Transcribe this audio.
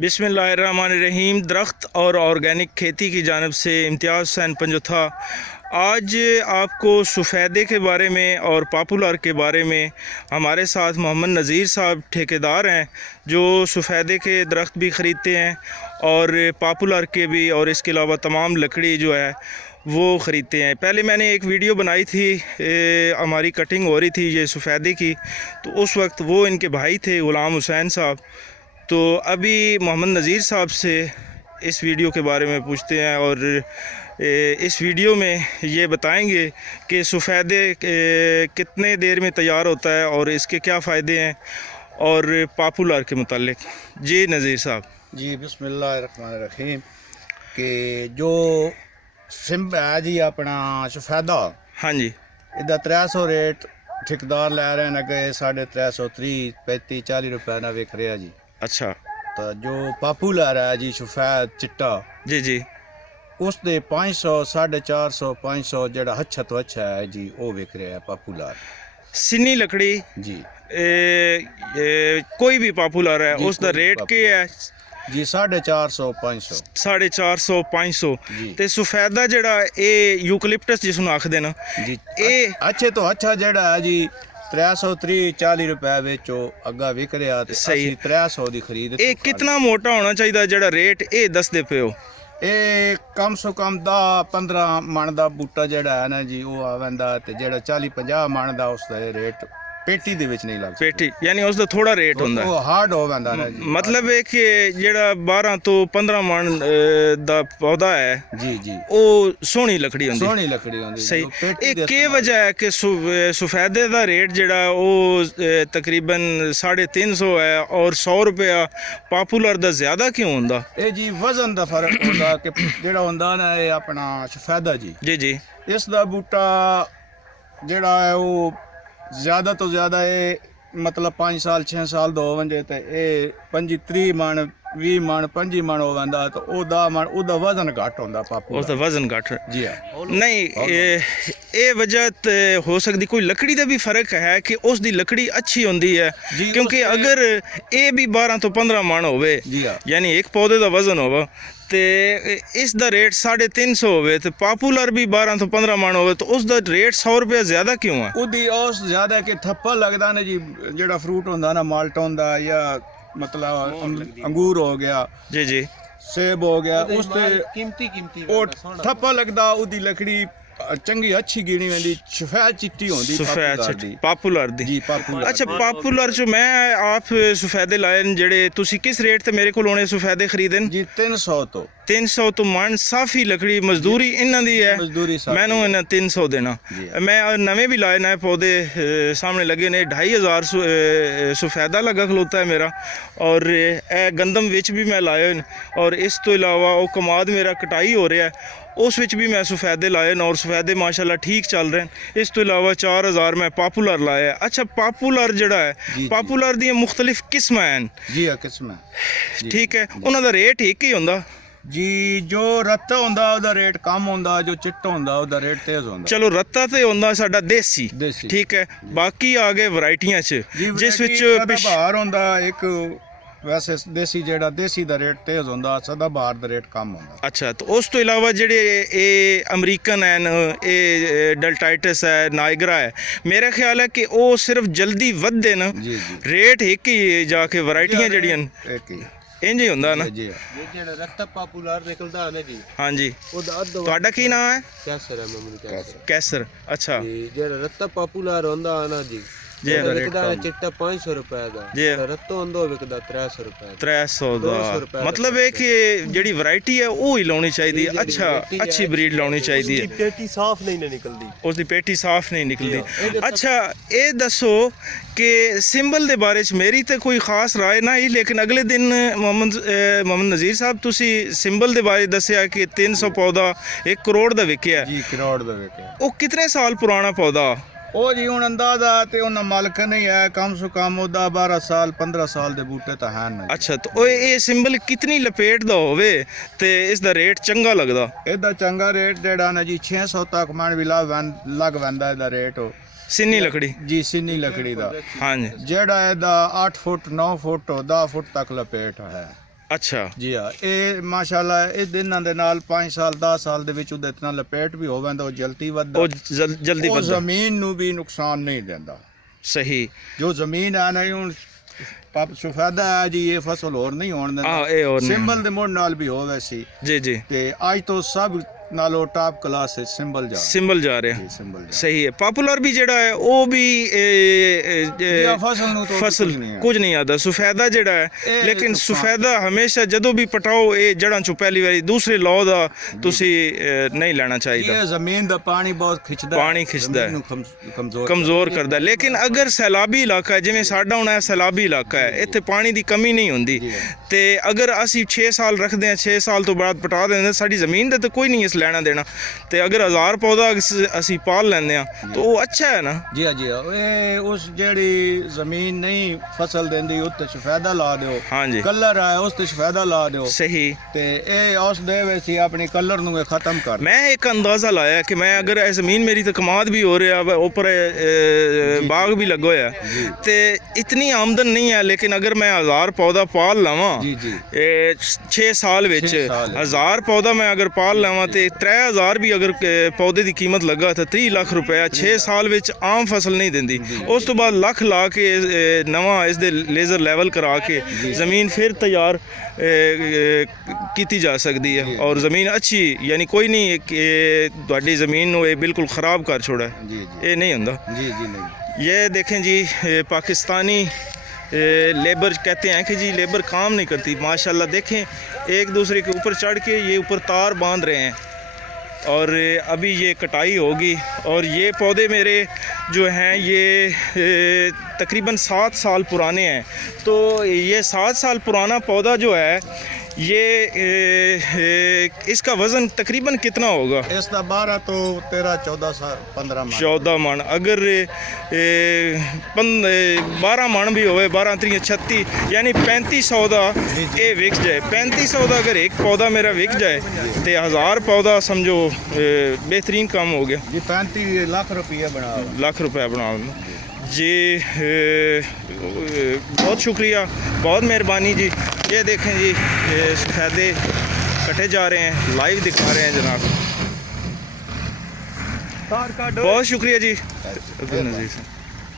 बिस्मिल्लाहिर्रहमानिर्रहीम। दरख्त और ऑर्गेनिक खेती की जानिब से इम्तियाज़ हुसैन पंजोथा आज आपको सफ़ेदे के बारे में और पॉपुलर के बारे में, हमारे साथ मोहम्मद नज़ीर साहब ठेकेदार हैं जो सफ़ेदे के दरख्त भी ख़रीदते हैं और पॉपुलर के भी, और इसके अलावा तमाम लकड़ी जो है वो ख़रीदते हैं। पहले मैंने एक वीडियो बनाई थी, हमारी कटिंग हो रही थी ये सफ़ेदे की, तो उस वक्त वो इनके भाई थे ग़ुलाम हुसैन साहब। तो अभी मोहम्मद नज़ीर साहब से इस वीडियो के बारे में पूछते हैं और इस वीडियो में ये बताएंगे कि सफ़ेदे कितने देर में तैयार होता है और इसके क्या फ़ायदे हैं और पॉपुलर के मुतालिक। जी नज़ीर साहब। जी बिस्मिल्लाहिर्रहमानिर्रहीम। कि जो सिंब है जी अपना सफ़ेदा, हाँ जी, इदा 300 रेट ठेकेदार लै रहे हैं कि 350, 30, 35, 40 रुपए ना विक रहा जी। अच्छा। तो जो पॉपुलर है जी सफ़ेद चिट्टा, जी जी उस दे 500, 450, 500 जड़ा हच्छा तो अच्छा है जी, वो विक रहा है पॉपुलर। सिनी लकड़ी जी कोई भी पॉपुलर है उसका रेट क्या है? जी 450, 500। 450, 500 ते सफ़ेदा जड़ा यूकलिप्टस जिसनों आखदे ना जी, अच्छे तो अच्छा जड़ा है जी 330, 40 रुपए बेचो अग्गा विक रहा ते सही 300 दी खरीद। कितना मोटा होना चाहिए जड़ा रेट दसदे पे हो? कम से कम 10-15 मन का बूटा जड़ा है ना जी वो आवेंदा ते जड़ा 40-50 मन का उसका रेट पेटी दे विच नहीं लग पेटी, यानी उसका थोड़ा रेट होंदा वो हार्ड हो वेंदा ना जी। मतलब है कि जड़ा 12 तो 15 मन दा पौधा है जी जी वो सोहनी लकड़ी होंदी, सोहनी लकड़ी होंदी। सही। एक के वजह है कि सफ़ेदे दा रेट जड़ा वो तकरीबन 350 है और 100 रुपया पॉपुलर दा ज़्यादा क्यों होंदा? ये जी वजन दा फर्क होंदा कि जड़ा होंदा ना ये अपना सफ़ेदा जी जी इस दा बूटा जड़ा है वो ज़्यादा तो ज़्यादा ये मतलब 5 साल 6 साल दो वंजे ते ये 25-30 मन 20 मन 25 मन हो वेंदा तो ओ 10 मन उदा वजन घट होंदा पापू उसदा वजन घट। जी हां नहीं ये वजह हो सकती कोई लकड़ी का भी फर्क है कि उस दी लकड़ी अच्छी होंदी है, क्योंकि अगर ये भी 12 तो 15 मन होवे यानी एक पौधे का वजन होवा ते इस दा रेट 350 होवे ते पॉपुलर भी 12 तो 15 मन होवे तो उस दा रेट 100 रुपया ज़्यादा क्यों है? उदी औस ज़्यादा कि थप्पा लगदा ना जी, जेड़ा फ्रूट होंदा ना माल्टा होंदा या मतलब अंगूर हो गया जी जी सेब हो गया, उस कीमती थप्पा लगदा उदी लकड़ी चंगी अच्छी गिनी वेंदी सफ़ेद चिट्टी होंदी पॉपुलर दी। जी पॉपुलर। अच्छा पॉपुलर जो मैं आप सफ़ेदे लाए जेड़े तुसी किस रेट ते मेरे को होने सफ़ेदे खरीदन? जी 300 तो मन साफी लकड़ी मजदूरी इन्हां दी है, मैनू इन्हां 300 देना। मैं नवे भी लाए नए पौधे सामने लगे ने 2500 सफ़ेदा लगा खलोता है मेरा, और गंदम विच भी मैं लाए और इस तो इलावा वो कमाद मेरा कटाई हो रहा है उस विच भी मैं सफ़ेदे लाए और सफ़ेदे माशाल्लाह ठीक चल रहे हैं। इस तो इलावा 4000 मैं पॉपुलर लाया। अच्छा पॉपुलर जड़ा है पॉपुलर दी मुख्तलिफ किस्म हैं जी किस्म ठीक है, उन्हां दा रेट एक ही होंदा जी? जो रत्ता होंदा ओदा रेट कम होंदा, जो चिट्टा होंदा ओदा रेट तेज होंदा। चलो रत्ता ते होंदा साडा देसी ठीक है, बाकी आ गए वैरायटियां च जिस विच बाहर होंदा एक वैसे देसी जेड़ा देसी दा रेट तेज होंदा, सदाबहार दा रेट कम होंदा। अच्छा तो उस तो इलावा जेड़े ए अमरीकन हैं, ए डेल्टाइटस है, नाइग्रा है, मेरा ख्याल है कि वो सिर्फ जल्दी वधदे न, रेट एक ही जाके वैरायटियां जड़ियां इंज ही होंदा ना जी। जेड़ा रत्ता पॉपुलर निकलदा है ना जी, हां जी, ओदा ਤੁਹਾਡਾ ਕੀ ਨਾਮ ਹੈ? कैसर है मामूली कैसर। अच्छा जेड़ा रत्ता पॉपुलर होंदा है ना जी जी विकदा चिट्टा 500 रुपए दा जी, रत्तो होंदा विकदा 300 रुपए 300 दा। मतलब है कि जेड़ी वैरायटी है वो ही लानी चाहिए, अच्छा अच्छी ब्रीड लानी चाहिए, उसकी पेटी साफ नहीं निकलदी, उसकी पेटी साफ नहीं निकलती। अच्छा ये दसो कि सिंबल दे बारे च मेरी तो कोई खास राय ना ही, लेकिन अगले दिन मोहम्मद नज़ीर साहब तुसी सिंबल दे बारे दसिया कि 300 पौधा 1 करोड़ दा विकया जी, करोड़ दा विकया। वो कितने साल पुराना पौधा? ओ जी हुण अंदाजा ते उन्हां मालक नहीं है, कम से कम ओदा 12 साल 15 साल दे बूटे तो हैं ना। अच्छा तो ये सिंबल कितनी लपेट दा होवे ते इसदा रेट चंगा लगदा? एदा चंगा रेट जेड़ा ना जी 600 तक मन भी लग वैंदा एदा रेट सिन्नी लकड़ी जी, सिन्नी लकड़ी दा। हाँ जी, जेड़ा एदा 8 फुट 9 फुट 10 फुट तक लपेट है ਅੱਛਾ ਜੀ ਹਾਂ, ਇਹ ਮਾਸ਼ਾਅੱਲਾ ਇਹ ਦਿਨਾਂ ਦੇ ਨਾਲ 5 ਸਾਲ 10 ਸਾਲ ਦੇ ਵਿੱਚ ਉਹਦੇ ਇਤਨਾ ਲਪੇਟ ਵੀ ਹੋਵੇ ਤਾਂ ਉਹ ਜਲਦੀ ਵੱਧਦਾ, ਉਹ ਜਲਦੀ ਉਹ ਵੱਧਦਾ। ਜ਼ਮੀਨ ਨੂੰ ਵੀ ਨੁਕਸਾਨ ਨਹੀਂ ਦਿੰਦਾ। ਸਹੀ। ਜੋ ਜ਼ਮੀਨ ਹੈ ਨਾ ਹੁਣ ਪਾਪ ਸੁਫੈਦਾ ਹੈ ਜੀ, ਇਹ ਫਸਲ ਹੋਰ ਨਹੀਂ ਹੋਣ ਦਿੰਦਾ। ਇਹ ਹੋਰ ਨਹੀਂ। ਸਿੰਬਲ ਦੇ ਮੁੱਢ ਨਾਲ ਵੀ ਹੋਵੇ ਸੀ ਜੀ ਜੀ। ਤੇ ਅੱਜ ਤੋਂ ਸਭ ਨਾਲੋਂ ਟਾਪ ਕਲਾਸ ਹੈ ਸਿੰਬਲ ਜਾ ਸਿੰਬਲ ਜਾ ਰਿਹਾ। ਜੀ, ਸਿੰਬਲ ਜਾ ਸਹੀ ਹੈ। ਪਾਪੂਲਰ ਵੀ ਜਿਹੜਾ ਹੈ ਉਹ ਵੀ ਫਸਲ ਨੂੰ ਤਾਂ ਫਸਲ ਕੁਝ ਨਹੀਂ ਆਦਾ। ਸਫੈਦਾ ਜਿਹੜਾ ਹੈ, ਇਹ ਲੇਕਿਨ ਨੁਕਸਾਨ ਸਫੈਦਾ ਹਮੇਸ਼ਾ ਜਦੋਂ ਵੀ ਪਟਾਓ ਇਹ ਜੜਾਂ ਚੋਂ ਪਹਿਲੀ ਵਾਰੀ ਦੂਸਰੇ ਲੌ ਦਾ ਤੁਸੀਂ ਨਹੀਂ ਲੈਣਾ ਚਾਹੀਦਾ। ਇਹ ਜ਼ਮੀਨ ਦਾ ਪਾਣੀ ਬਹੁਤ ਖਿੱਚਦਾ, ਪਾਣੀ ਖਿੱਚਦਾ ਹੈ, ਜ਼ਮੀਨ ਨੂੰ ਕਮਜ਼ੋਰ ਕਰਦਾ। ਲੇਕਿਨ ਅਗਰ ਸੈਲਾਬੀ ਇਲਾਕਾ ਹੈ, ਜਿਵੇਂ ਸਾਡਾ ਹੁਣ ਹੈ ਸੈਲਾਬੀ ਇਲਾਕਾ ਹੈ, ਇੱਥੇ ਪਾਣੀ ਦੀ ਕਮੀ ਨਹੀਂ ਹੁੰਦੀ ਤੇ ਅਗਰ ਅਸੀਂ 6 ਸਾਲ ਰੱਖਦੇ ਹਾਂ, 6 ਸਾਲ ਤੋਂ ਬਾਅਦ ਪਟਾ ਦਿੰਦੇ, ਸਾਡੀ ਜ਼ਮੀਨ ਤੇ ਕੋਈ ਨਹੀਂ ਇਸ ਲੈਣਾ ਦੇਣਾ। ਤੇ ਅਗਰ 1000 ਪੌਦਾ ਅਸੀਂ ਪਾਲ ਲੈਂਦੇ ਹਾਂ ਤਾਂ ਉਹ ਅੱਛਾ ਹੈ ਨਾ। ਜੀ ਹਾਂ, ਜੀ ਹਾਂ। ਇਹ ਉਸ ਜਿਹੜੀ ਜ਼ਮੀਨ ਨਹੀਂ ਫਸਲ ਦਿੰਦੀ ਉੱਤੇ ਸਫੈਦਾ ਲਾ ਦਿਓ। ਹਾਂਜੀ, ਕਲਰ ਹੈ ਉਸ ਤੇ ਸਫੈਦਾ ਲਾ ਦਿਓ। ਸਹੀ। ਤੇ ਇਹ ਉਸ ਦੇ ਵਿੱਚ ਹੀ ਆਪਣੀ ਕਲਰ ਨੂੰ ਇਹ ਖਤਮ ਕਰ। ਮੈਂ ਇੱਕ ਅੰਦਾਜ਼ਾ ਲਾਇਆ ਕਿ ਮੈਂ ਅਗਰ ਇਹ ਜ਼ਮੀਨ ਮੇਰੀ ਤਾਂ ਕਮਾਦ ਵੀ ਹੋ ਰਿਹਾ ਵਾ, ਉੱਪਰ ਬਾਗ ਵੀ ਲੱਗਾ ਹੋਇਆ ਤੇ ਇਤਨੀ ਆਮਦਨ ਨਹੀਂ ਹੈ, ਲੇਕਿਨ ਅਗਰ ਮੈਂ 1000 ਪੌਦਾ ਪਾਲ ਲਵਾਂ ਜੀ ਜੀ 6 ਸਾਲ ਵਿੱਚ 1000 ਪੌਦਾ ਮੈਂ ਅਗਰ ਪਾਲ ਲਵਾਂ ਤੇ 3000 ਵੀ ਅਗਰ ਪੌਦੇ ਦੀ ਕੀਮਤ ਲੱਗਾ ਤਾਂ 30 ਲੱਖ ਰੁਪਇਆ 6 ਸਾਲ ਵਿੱਚ ਆਮ ਫਸਲ ਨਹੀਂ ਦਿੰਦੀ। ਉਸ ਤੋਂ ਬਾਅਦ ਲੱਖ ਲਾ ਕੇ ਨਵਾਂ ਇਸ ਦੇ ਲੇਜ਼ਰ ਲੈਵਲ ਕਰਾ ਕੇ ਜ਼ਮੀਨ ਫਿਰ ਤਿਆਰ ਕੀਤੀ ਜਾ ਸਕਦੀ ਹੈ ਔਰ ਜ਼ਮੀਨ ਅੱਛੀ, ਯਾਨੀ ਕੋਈ ਨਹੀਂ ਕਿ ਤੁਹਾਡੀ ਜ਼ਮੀਨ ਨੂੰ ਇਹ ਬਿਲकुल ख़राब कर छोड़ा है, जी जी ये नहीं होता। जी जी नहीं। ये देखें जी, पाकिस्तानी लेबर कहते हैं कि जी लेबर काम नहीं करती। माशाल्लाह देखें एक दूसरे के ऊपर चढ़ के ये ऊपर तार बांध रहे हैं और अभी ये कटाई होगी। और ये पौधे मेरे जो हैं ये तकरीबन 7 साल पुराने हैं। तो ये 7 साल पुराना पौधा जो है ये इसका वज़न तकरीबन कितना होगा? इसका 12 तो 13 14 साल 15 मन। 14 मन। अगर 12 मन भी होवे, 12 3 36 यानी 3500 का ये विक जाए। 3500 का अगर एक पौधा मेरा विक जाए तो 1000 पौधा समझो बेहतरीन काम हो गया जी। 35 लाख रुपये बना, लाख रुपया बना जी। बहुत शुक्रिया, बहुत मेहरबानी जी। ये देखें जी, सफेदे कटे जा रहे हैं, लाइव दिखा रहे हैं जनाब। बहुत शुक्रिया जी अब्दुल नज़ीर साहब।